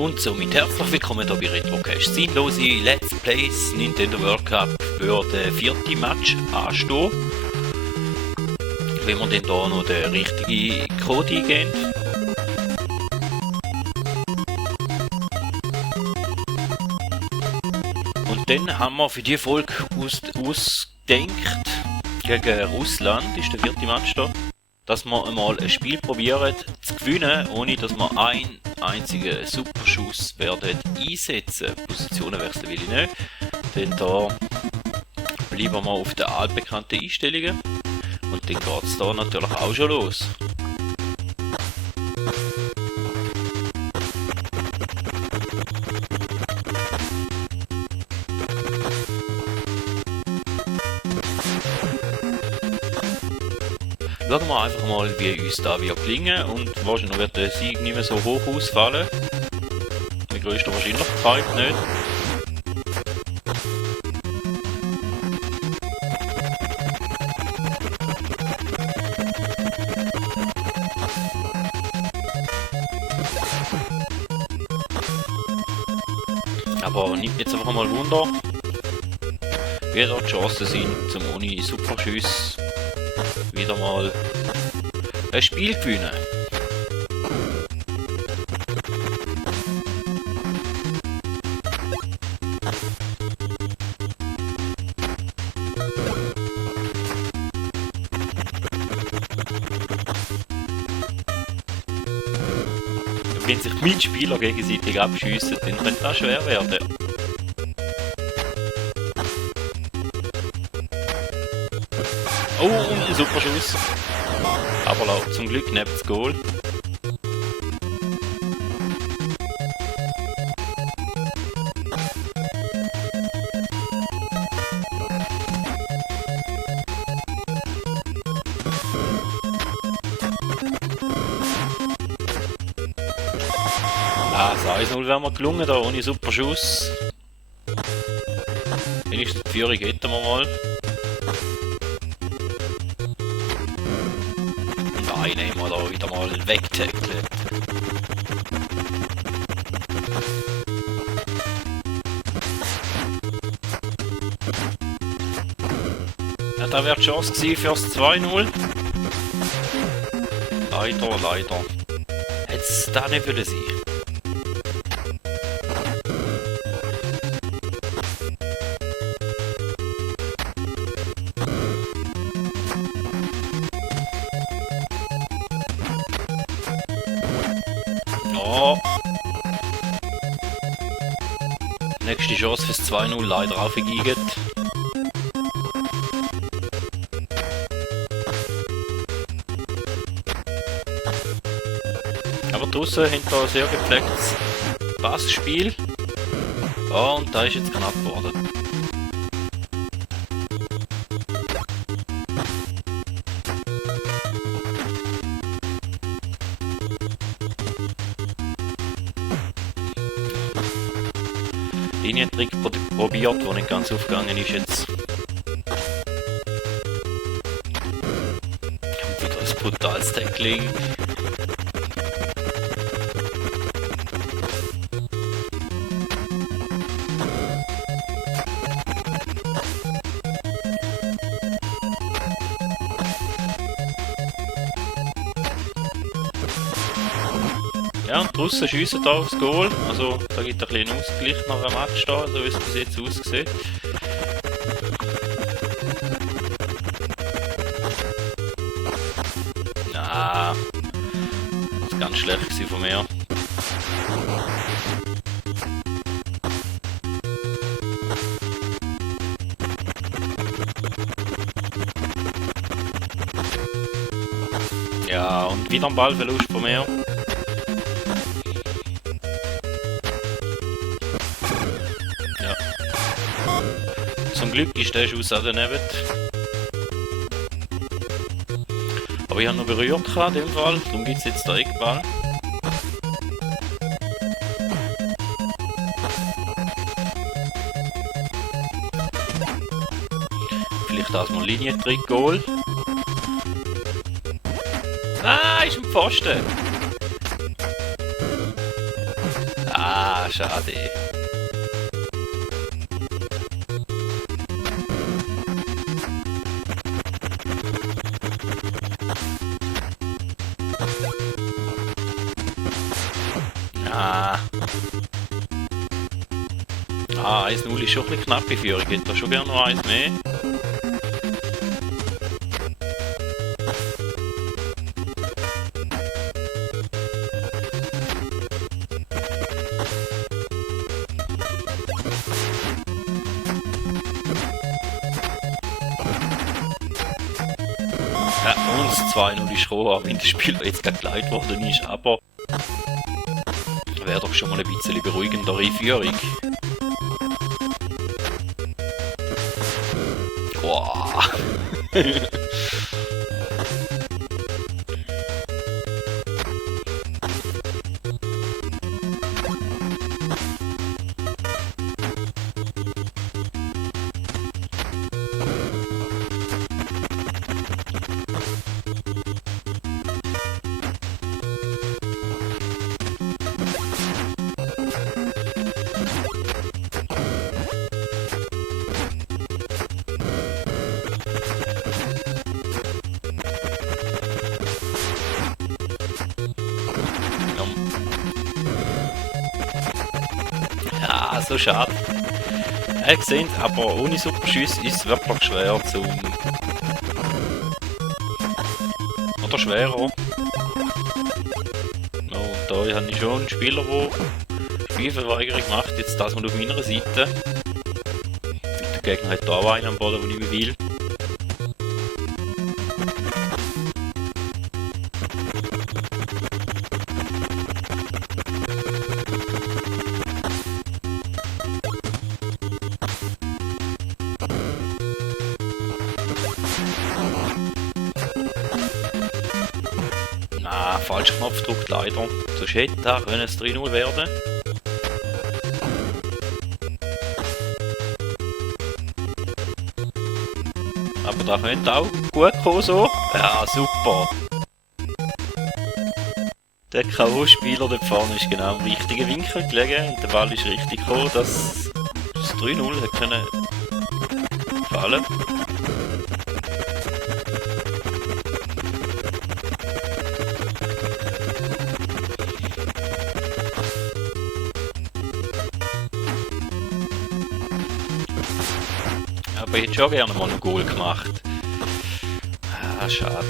Und somit herzlich willkommen hier bei RetroCache. Sinnlose Let's Plays Nintendo World Cup für den 4. Match anstehen. Wenn wir dann hier noch den richtigen Code eingeben. Und dann haben wir für die Folge ausgedenkt, gegen Russland ist der 4. Match da, dass wir einmal ein Spiel probieren zu gewinnen, ohne dass wir einen einzigen Superschuss werden einsetzen. Positionen wechseln will ich nicht, denn da bleiben wir auf den altbekannten Einstellungen und dann geht es da natürlich auch schon los. Schauen wir einfach mal, wie uns da wird gelingen, und wahrscheinlich wird der Sieg nicht mehr so hoch ausfallen. Mit größter Wahrscheinlichkeit nicht. Aber nimmt jetzt einfach mal Wunder, wie da die Chancen sind, zum ohne Superschuss wieder mal ein Spiel gewinnen. Wenn sich die Mitspieler gegenseitig abschiessen, dann könnte das schwer werden. Oh, und ein super Schuss. Aber zum Glück neben das Goal. Das 1-0 wäre mir gelungen, da ohne super Schuss. Wenigstens die Führung hätten wir mal. Und einen haben wir da wieder mal weggetackelt. Ja, da wäre die Chance gewesen für das 2-0. Leider. Hätte es da nicht wollen sein. Nächste Chance fürs 2-0 leider aufgeigert. Aber draussen haben wir ein sehr gepflegtes Passspiel. Oh, und da ist jetzt knapp geworden. Linientrick probiert, der nicht ganz aufgegangen ist jetzt. Wieder ein brutales Tackling. Ja, und draussen schiessen da aufs Goal, also da gibt es ein bisschen Ausgleich nach einem Match da, so wie es bis jetzt aussieht. Na, das ist ganz schlecht gewesen von mir. Ja, und wieder ein Ballverlust von mir. Zum Glück ist der Schuss auch daneben. Aber ich habe noch berührt in dem Fall, darum gibt es jetzt den Eckball. Vielleicht das mal Linientrick-Goal. Ah, ist ein Pfosten. schade. Ah. 1-0 ist schon ein bisschen knappe Führung. Ich hätte da schon gerne noch eins mehr. Ja, und das 2-0 ist roh, auch wenn der Spieler jetzt gerade geleitet worden ist, aber wäre doch schon mal ein bisschen beruhigendere Führung. Boah. Ja, so schade. Gesehen, aber ohne Superschüsse ist es wirklich schwer zum... Oder schwerer. Und da habe ich schon einen Spieler, der Spielverweigerung macht. Jetzt das mal auf meiner Seite. Der Gegner hat da auch einen am Boden, den ich mehr will. Falsch Knopf gedrückt leider. Sonst hätte da können es 3-0 werden. Aber da könnte auch gut kommen so. Ja, super. Der K.O.-Spieler dort vorne ist genau im richtigen Winkel gelegen und der Ball ist richtig gekommen, dass das 3-0 hätte können fallen. Aber ich hätte schon gerne mal ein Goal gemacht. Ah, schade.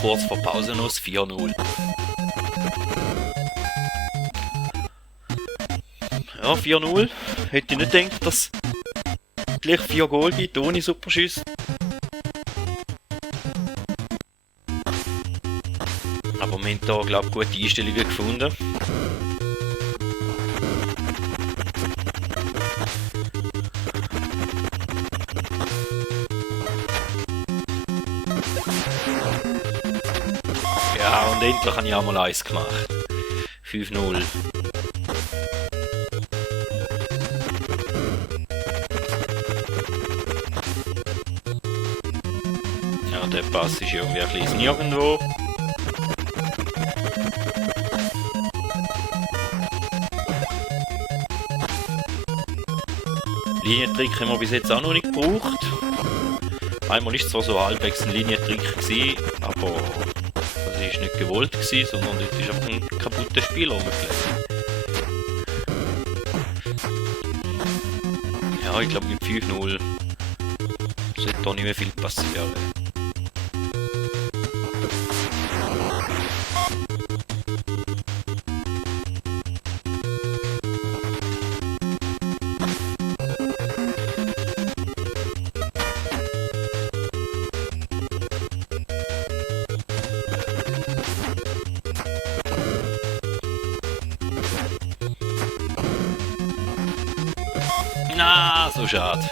Kurz vor Pause noch 4-0. Ja, 4-0. Hätte ich nicht gedacht, dass es gleich 4 Goal gibt, ohne Superschüsse. Aber wir haben da, glaube ich, gute Einstellungen gefunden. Ja, und endlich habe ich auch mal eins gemacht. 5-0. Ja, der Pass ist irgendwie ein bisschen nirgendwo. Linientrick haben wir bis jetzt auch noch nicht gebraucht. Einmal ist zwar so halbwegs ein Linientrick gewesen, aber das war nicht gewollt gewesen, sondern dort ist einfach ein kaputter Spieler rumgelegt. Ja, ich glaube mit 5-0 sollte da nicht mehr viel passieren. Na, so schade.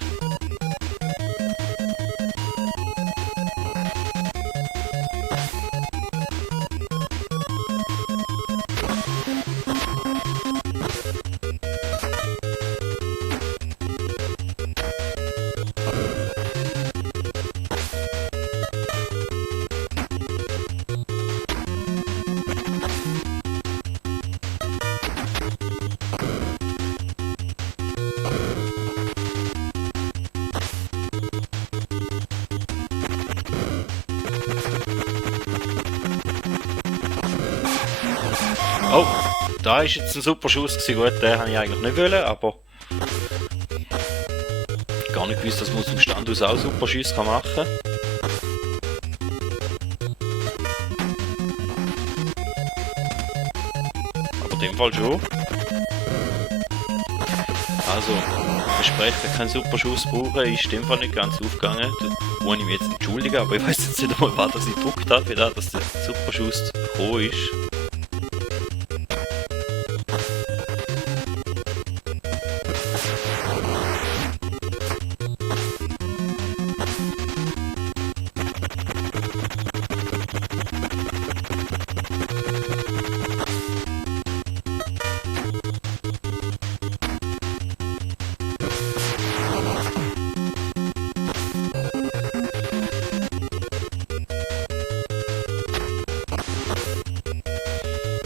da ist jetzt ein super Schuss gewesen. Gut, den habe ich eigentlich nicht wollen, aber gar nicht gewusst, dass man aus dem Stand aus auch super Schüsse machen kann. Aber in dem Fall schon. Also, versprechen, keinen super Schuss brauchen, ist in dem Fall nicht ganz aufgegangen. Da muss ich mich jetzt entschuldigen, aber ich weiß jetzt nicht einmal, was ich gedruckt habe, für das, dass der super Schuss gekommen ist.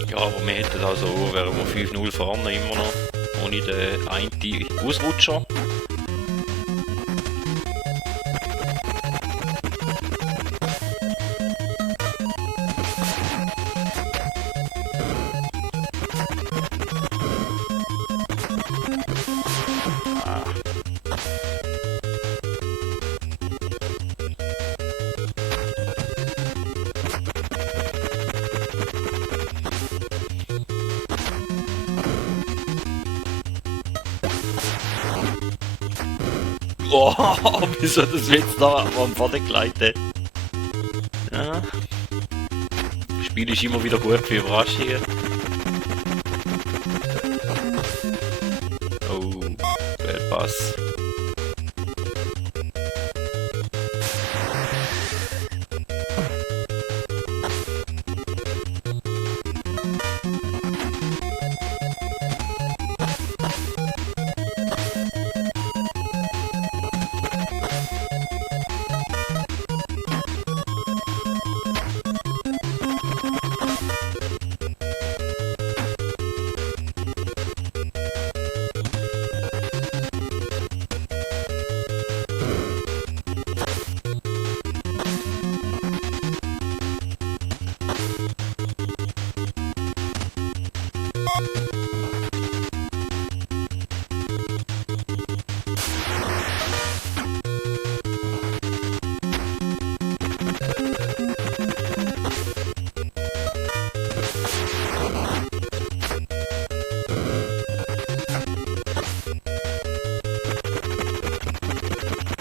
Ja, aber wir hätten also, wären wir 5-0 vorne immer noch, ohne den einen Ausrutscher. Oh, wieso das jetzt da am Vater geleitet? Ja. Das Spiel ist immer wieder gut für Überraschungen. Oh, Fehlpass.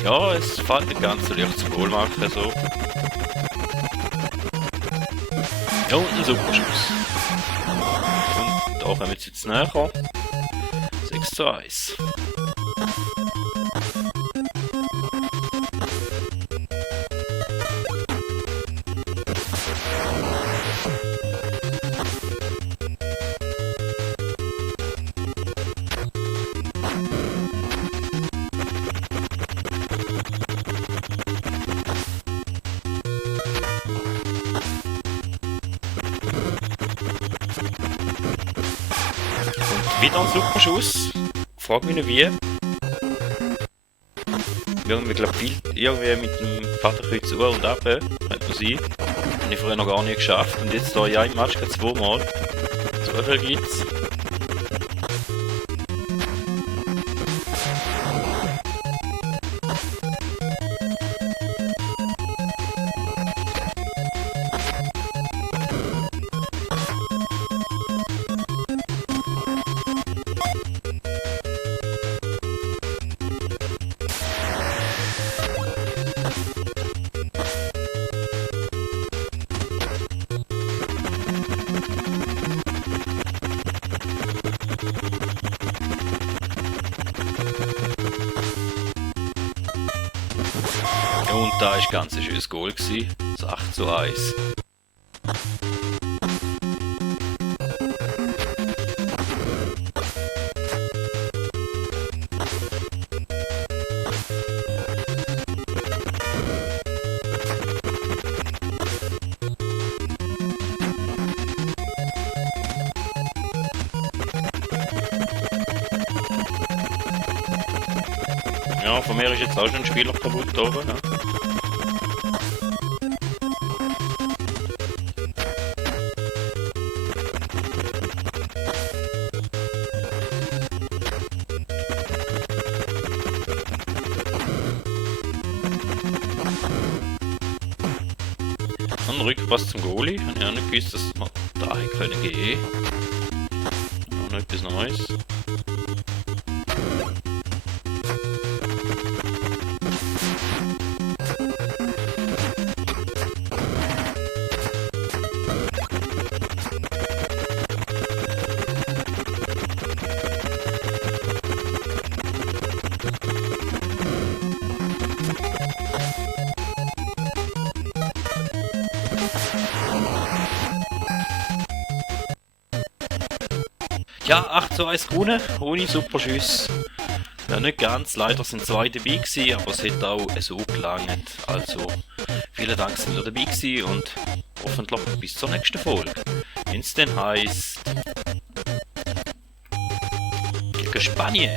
Ja, es fällt nicht ganz so leicht zum Goal machen, so. Ja, und ein super Schuss. Und da kommen wir jetzt näher. 6:1. Wieder ein super Schuss. Frag mich nicht wie. Wir glaube viel irgendwie mit dem Vaterkreuz U und ab. Könnte man sein. Habe ich vorher noch gar nicht geschafft. Und jetzt da ja im Match zweimal. So viel gibt's. Und da war ganz ein schönes Goal. Das 8:1. Ja, von mir ist jetzt auch schon ein Spieler kaputt oben. Ne? Ein Rückpass zum Goalie. Ich habe nicht gewusst, dass wir da können gehen. Noch etwas Neues. Ja, 8:1 gewonnen, ohne Superschuss. Ja, nicht ganz, leider sind 2 dabei gewesen, aber es hat auch so gelangt. Also, vielen Dank, dass ihr dabei gewesen und hoffentlich bis zur nächsten Folge. Wenn es dann heisst... gegen Spanien.